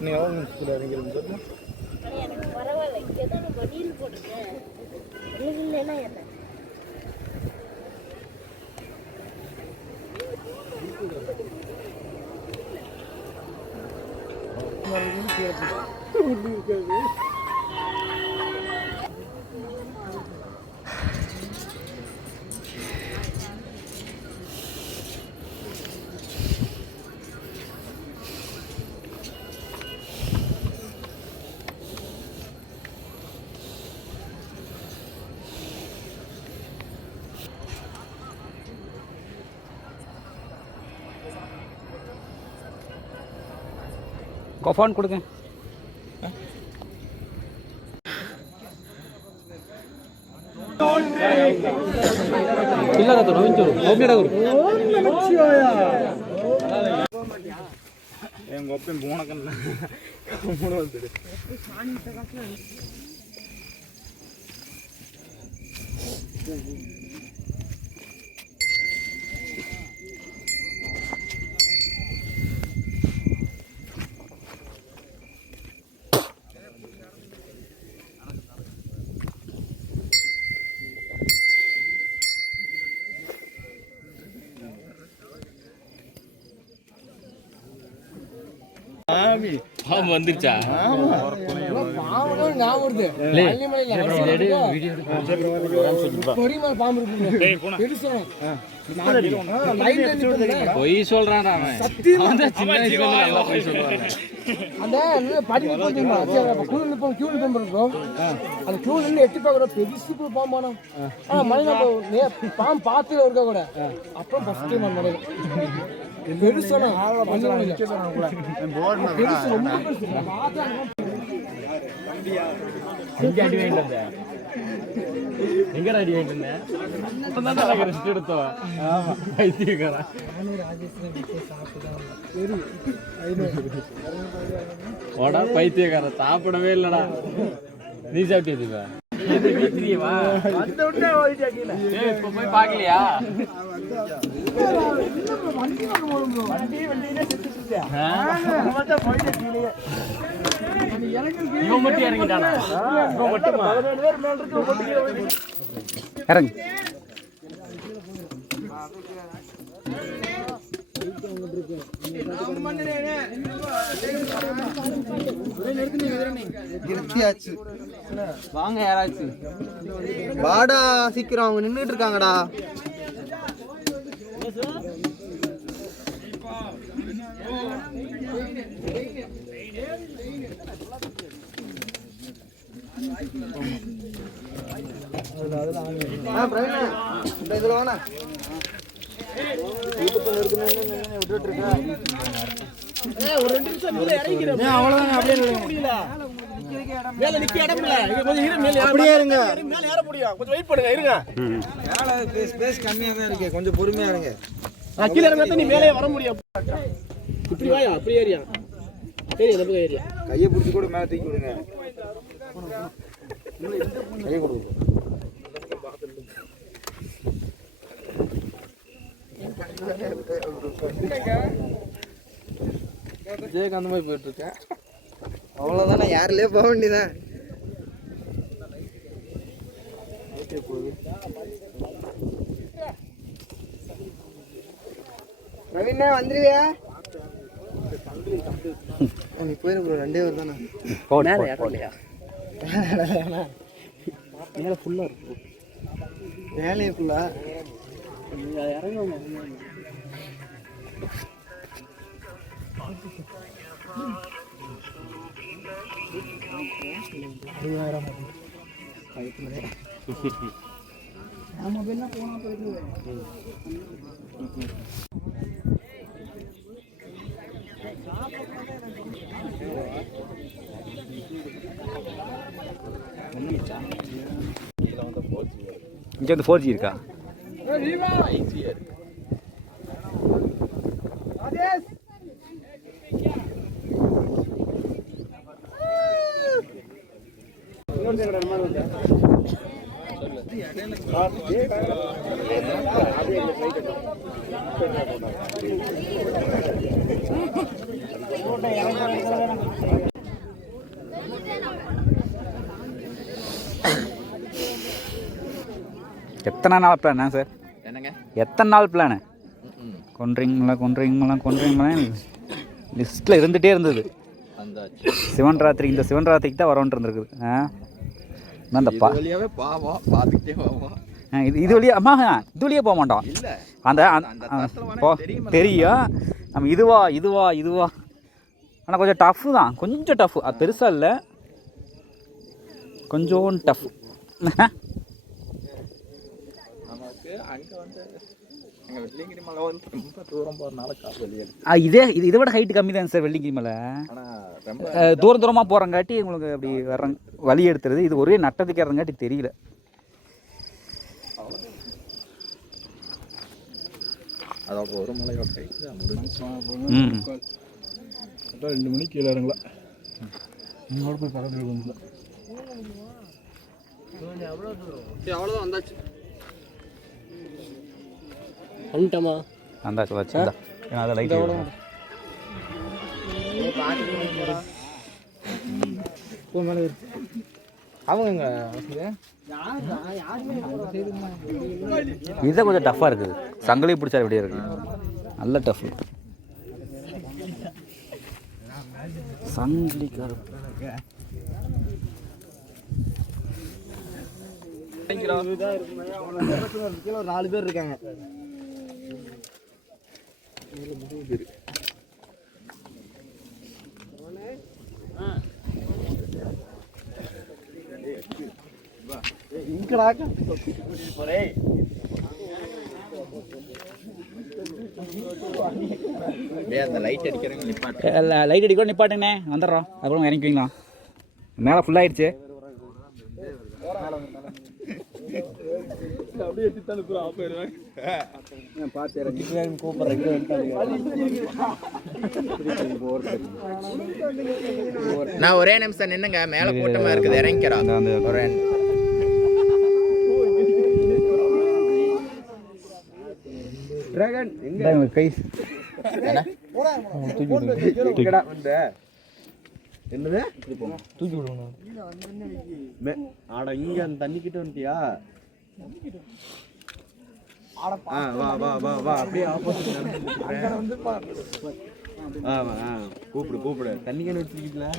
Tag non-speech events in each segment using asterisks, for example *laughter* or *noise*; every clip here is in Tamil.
நீ எவ்வளோ நிமிஷத்தில் எனக்கு பரவாயில்ல. நம்ம டீல் போட்டுங்க எனக்கு இல்லைன்னா என்ன? ஃபோன் கொடுங்க ಇಲ್ಲ ಅದು ಒಂಚೂರು ಹೋಗ್ಬಿಡೋರು எங்கள் ஒப்பன் போனக்கல்ல மூணு வந்துடு ஆமி பாம்பு வந்துருச்சா? பொய் சொல்றான் அந்த படிப்பு அந்த கியூ நின்று எட்டி பார்க்குறோம். பெருசு பாம்பானோ ஆ மழை நம்ம பாம்பு பார்த்து இருக்க கூட. அப்புறம் ஃபஸ்ட் டைம் மழை பெருசான பெருசு ரொம்ப பெருசு எங்க அடி வாங்கிட்டு வந்த? எங்க அடி வாங்கிட்டு வந்த? ரெஸ்ட் எடுத்தவன் பைத்தியக்காரன். ஓடா பைத்தியக்காரன். சாப்பிடவே இல்லடா. நீ சாப்பிட்டியா இப்ப போய் பாக்கலையா இவன் மட்டும் இறங்கிட்டானா இவன் இறங்கு நிறுத்தியாச்சு வாங்க யாராச்சும் வாடா சீக்கிரம் அவங்க நின்றுட்டு இருக்காங்கடா. ஆ, பிரவீனு, இந்த இதுல வாண்ணா. வீட்டுக்குள்ள இருக்குன்னு விட்டுட்டு இருக்கா? அப்படியே இருங்க மேல ஸ்பேஸ் கம்மியா தான் இருக்கு கொஞ்சம் பொறுமையா இருங்க கீழே இருந்தா நீ மேலே வர முடியும் இப்படி வாயா அப்படி ஏறியா சரி இந்த பக்கம் கையை பிடிச்சி கூட மேல தூக்கி விடுங்க கையை கொடுங்க விஜயகாந்த் மாதிரி போயிட்டு இருக்கேன் அவ்வளவுதானே யாருலயே போக வேண்டியதான் பிரவீனா வந்துருவியா? நீ போயிரு ப்ரோ ரெண்டே பேர் தானே. மேல ஏறலையா? மேலே ஃபுல்லாக இருக்கு. வேலையை ஃபுல்லா இங்க வந்து ஃபோர் ஜி இருக்கா? ஈஸியா இருக்கு எத்தனை நாள் பிளானா சார்? எத்தனை நாள் பிளானு கொன்றீங்களா கொன்றீங்களா கொன்றீங்களா? லிஸ்ட்டில் இருந்துகிட்டே இருந்தது. சிவன் ராத்திரி இந்த சிவன் ராத்திரிக்கு தான் வரோன்ட்டு இருந்திருக்குது. ஆ? அதான் இந்த பா பாவம் பார்த்துக்கிட்டே போவோம். இது இது வழியா அம்மா இது வழியே போக மாட்டோம். அந்த அந்த- அந்த. தெரியும்? நம்ம இதுவா இதுவா இதுவா. ஆனால் கொஞ்சம் டஃப்பு தான். கொஞ்சம் டஃப்பு அது பெருசாக இல்லை. கொஞ்சம் டஃப் நமக்கு அங்க வந்து வெள்ளிங்கிரி மலை வந்து ரொம்ப தூரம் போறதுனால காசு வெளியே இதே இது இதை விட ஹைட்டு கம்மி தான் சார் வெள்ளிங்கிரி மலை ஆனா ரொம்ப அஹ், தூரம் தூரமாக போகிறங்காட்டி உங்களுக்கு அப்படி வர்றங்க வழி எடுத்துறது இது ஒரே நட்டத்துக்கு இறங்காட்டி தெரியல அதோட ஒரு மலையோட கரெக்டாக ரெண்டு மணிக்கு கீழே இறங்கலாம் உங்களோட போய் பக்கத்தில் அவ்வளோதான் வந்தாச்சு. வந்துட்டோமா? வந்தாச்சு வச்சு அதை லைட் அவங்க இது கொஞ்சம் டஃப்பாக இருக்குது. சங்கிலி பிடிச்சா எப்படியே இருக்கு. நல்ல டஃப் சங்கிலி கருப்பு. கீழே ஒரு நாலு பேர் இருக்காங்க. அப்படியே அந்த லைட் அடிக்கிறவங்க நிப்பாட்டு. லைட் அடிக்கூட நிப்பாட்டுங்கண்ணே. வந்துடுறோம். அப்புறம் இறங்கிக்கலாம் மேலே ஃபுல்லாகிடுச்சு நான் ஒரே நிமிஷம் நின்னுங்க மேல கூட்டமா இருக்குது இறங்கிக்கிறோம். அந்த அந்த ஒரே கை. என்னது தூக்கி விடுங்க ஆடா இங்க அந்த தண்ணி கிட்ட வந்துட்டியா? வா வா வா வா. அப்படியே ஆப்போசிட் ஆமா ஆ கூப்பிடு கூப்பிடு. தண்ணி கேன் வச்சிருக்கீங்களா?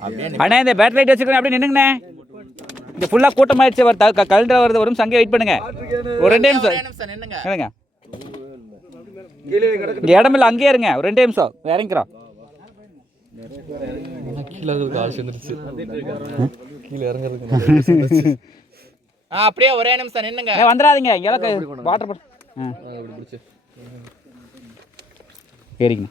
அப்படியே அண்ணே இந்த பேட்டரி லைட் வச்சுக்கிறேன் அப்படியே நின்னுங்கண்ணே. இங்கே ஃபுல்லாக கூட்டமாயிடுச்சு வர த கலண்டர் வருது வரும். சங்கே வெயிட் பண்ணுங்க. ஒரு ரெண்டே நிமிஷம். ஒரே நிமிஷம் நின்னுங்க. இருங்க இங்கே இடமில்ல அங்கேயே இருங்க. ஒரு ரெண்டே நிமிஷம். இறங்கிக்கிறோம். ஆ, அப்படியே ஒரே நிமிஷம் நின்னுங்க. ஏ வந்துடாதீங்க இங்கெல்லாம் வாட்டர் பாட்டில் ஆ சரிங்க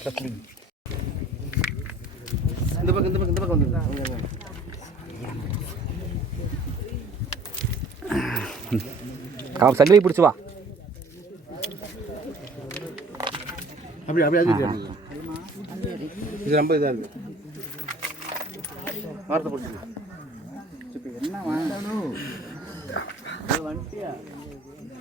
இந்த பக்கம் இந்த பக்கம் இந்த பக்கம் வந்துருந்தா காம் சங்கிலி பிடிச்சி வா. அப்படி அப்படி அது இது ரொம்ப இதாக இருக்கு. வார்த்தை பிடிச்சி என்ன வாங்கணும் வந்துட்டியா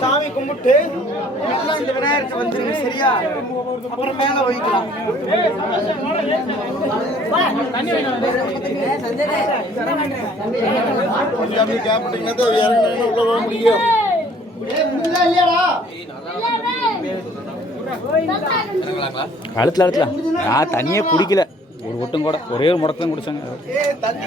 சாமி கும்பிட்டு எல்லாம் இந்த விநாயகருக்கு வந்துருங்க சரியா? அப்புறம் மேல வைக்கலாம். கொஞ்சம் கேப்பிட்டீங்கன்னா தான் இறங்கினா உள்ள போக முடியும். இல்லையாடா அழுத்தல அழுத்தல. நான் தண்ணியே குடிக்கல. ஒரு ஒட்டும் கூட ஒரே ஒரு முடக்கம் தான் குடிச்சாங்க. ஏய் தண்ணி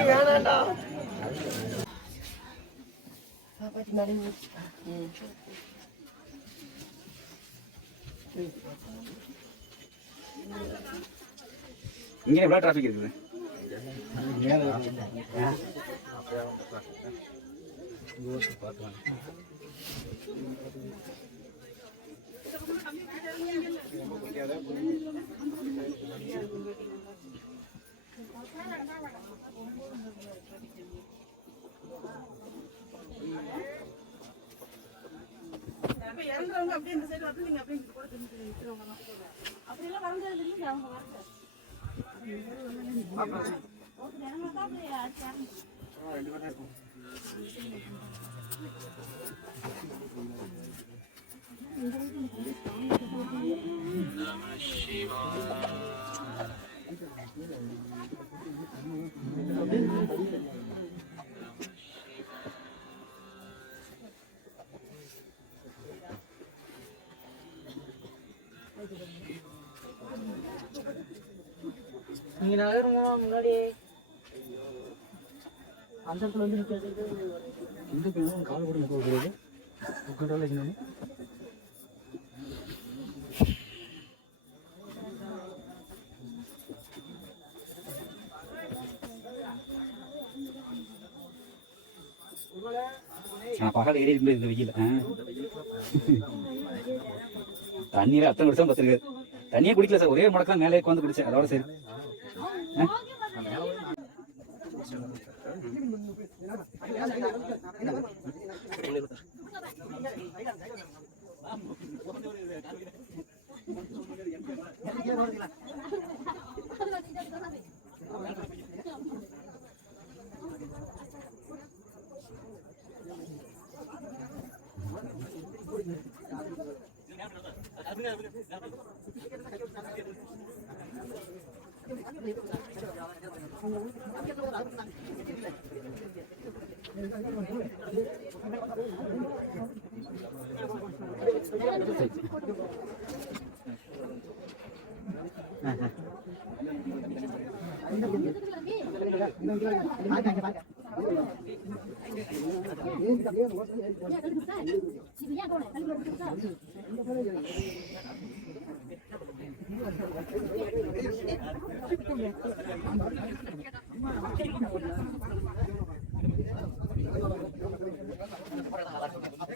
இங்கே எவ்வளோ டிராஃபிக் இருக்குது? இறங்குறவங்க அப்படியே இந்த சைடு வந்து நீங்க அப்படியே இங்க கூட திரும்பி இருக்கிறவங்க அப்படி எல்லாம் வரஞ்சது இல்லைங்க அவங்க வரல. இறங்கினா அப்படியே நீங்க நகருங்க முன்னாடி அந்த இடத்துல வந்து நிக்கிறது நான் பகல் ஏறி இருந்தது இந்த வெயில் தண்ணீர் அத்தனை குடிச்சா பத்திருக்காது தண்ணியே குடிக்கல சார். ஒரே ஒரு முடக்கம் மேலே உட்காந்து குடிச்சேன். அதோட சரி. 我 *laughs* 哎哎。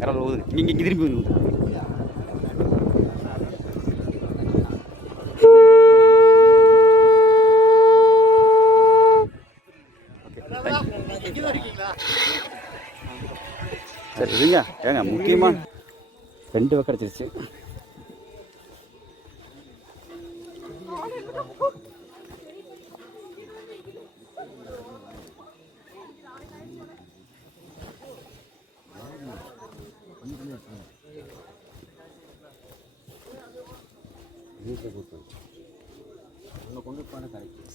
யாராவது இங்கே இங்கே திரும்பி வந்து சரிங்க சரி இருங்க. ஏங்க முக்கியமாக ரெண்டு வகை கிடச்சிருச்சு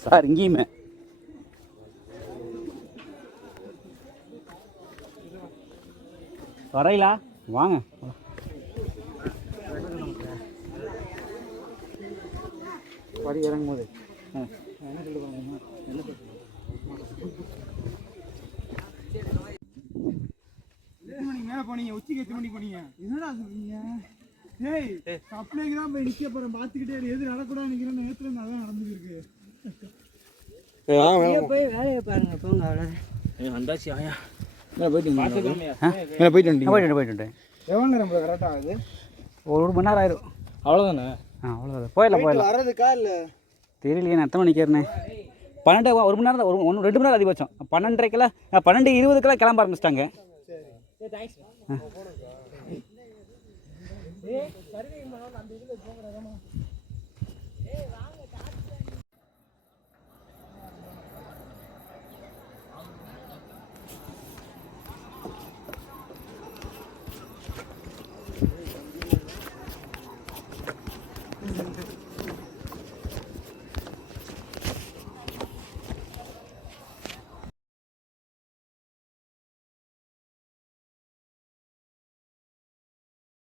சார் இங்கேயுமே. வரையிலா? வாங்க. வரி இறங்கும் போது எத்தனை மணிக்கு மேல போனீங்க உச்சிக்கு எத்தனை மணிக்கு போனீங்க. என்னடா சொல்றீங்க? டேய் சப்ளைக்கு தான் போய் நிக்க போறேன். பாத்துக்கிட்டே இரு. எது நடக்கூடாது நிக்கிறேன் நேரத்துல நல்லா நடந்துருக்கு. போய் வேலையை பாருங்க. போங்க அவ்வளோ வந்தாச்சு ஆயா. போயிட்டு போயிட்டு போயிட்டு போயிட்டு எவ்வளோ நேரம் கரெக்டாக ஆகுது? ஒரு மணி நேரம் ஆயிரும். அவ்வளோதானே ஆ அவ்வளோதான் போயிடலாம் போயிடலாம். வர்றதுக்கா இல்லை? தெரியலையே நான் எத்தனை மணிக்கு ஏறினேன்? பன்னெண்டு ஒரு மணி நேரம் தான் ஒரு ஒன்று ரெண்டு மணி நேரம் அதிகபட்சம். பன்னெண்டரைக்கெல்லாம் பன்னெண்டு இருபதுக்கெல்லாம் கிளம்ப ஆரம்பிச்சிட்டாங்க. ஏய் சரி நம்ம இதில் போகிறதா ஏய் வாங்க.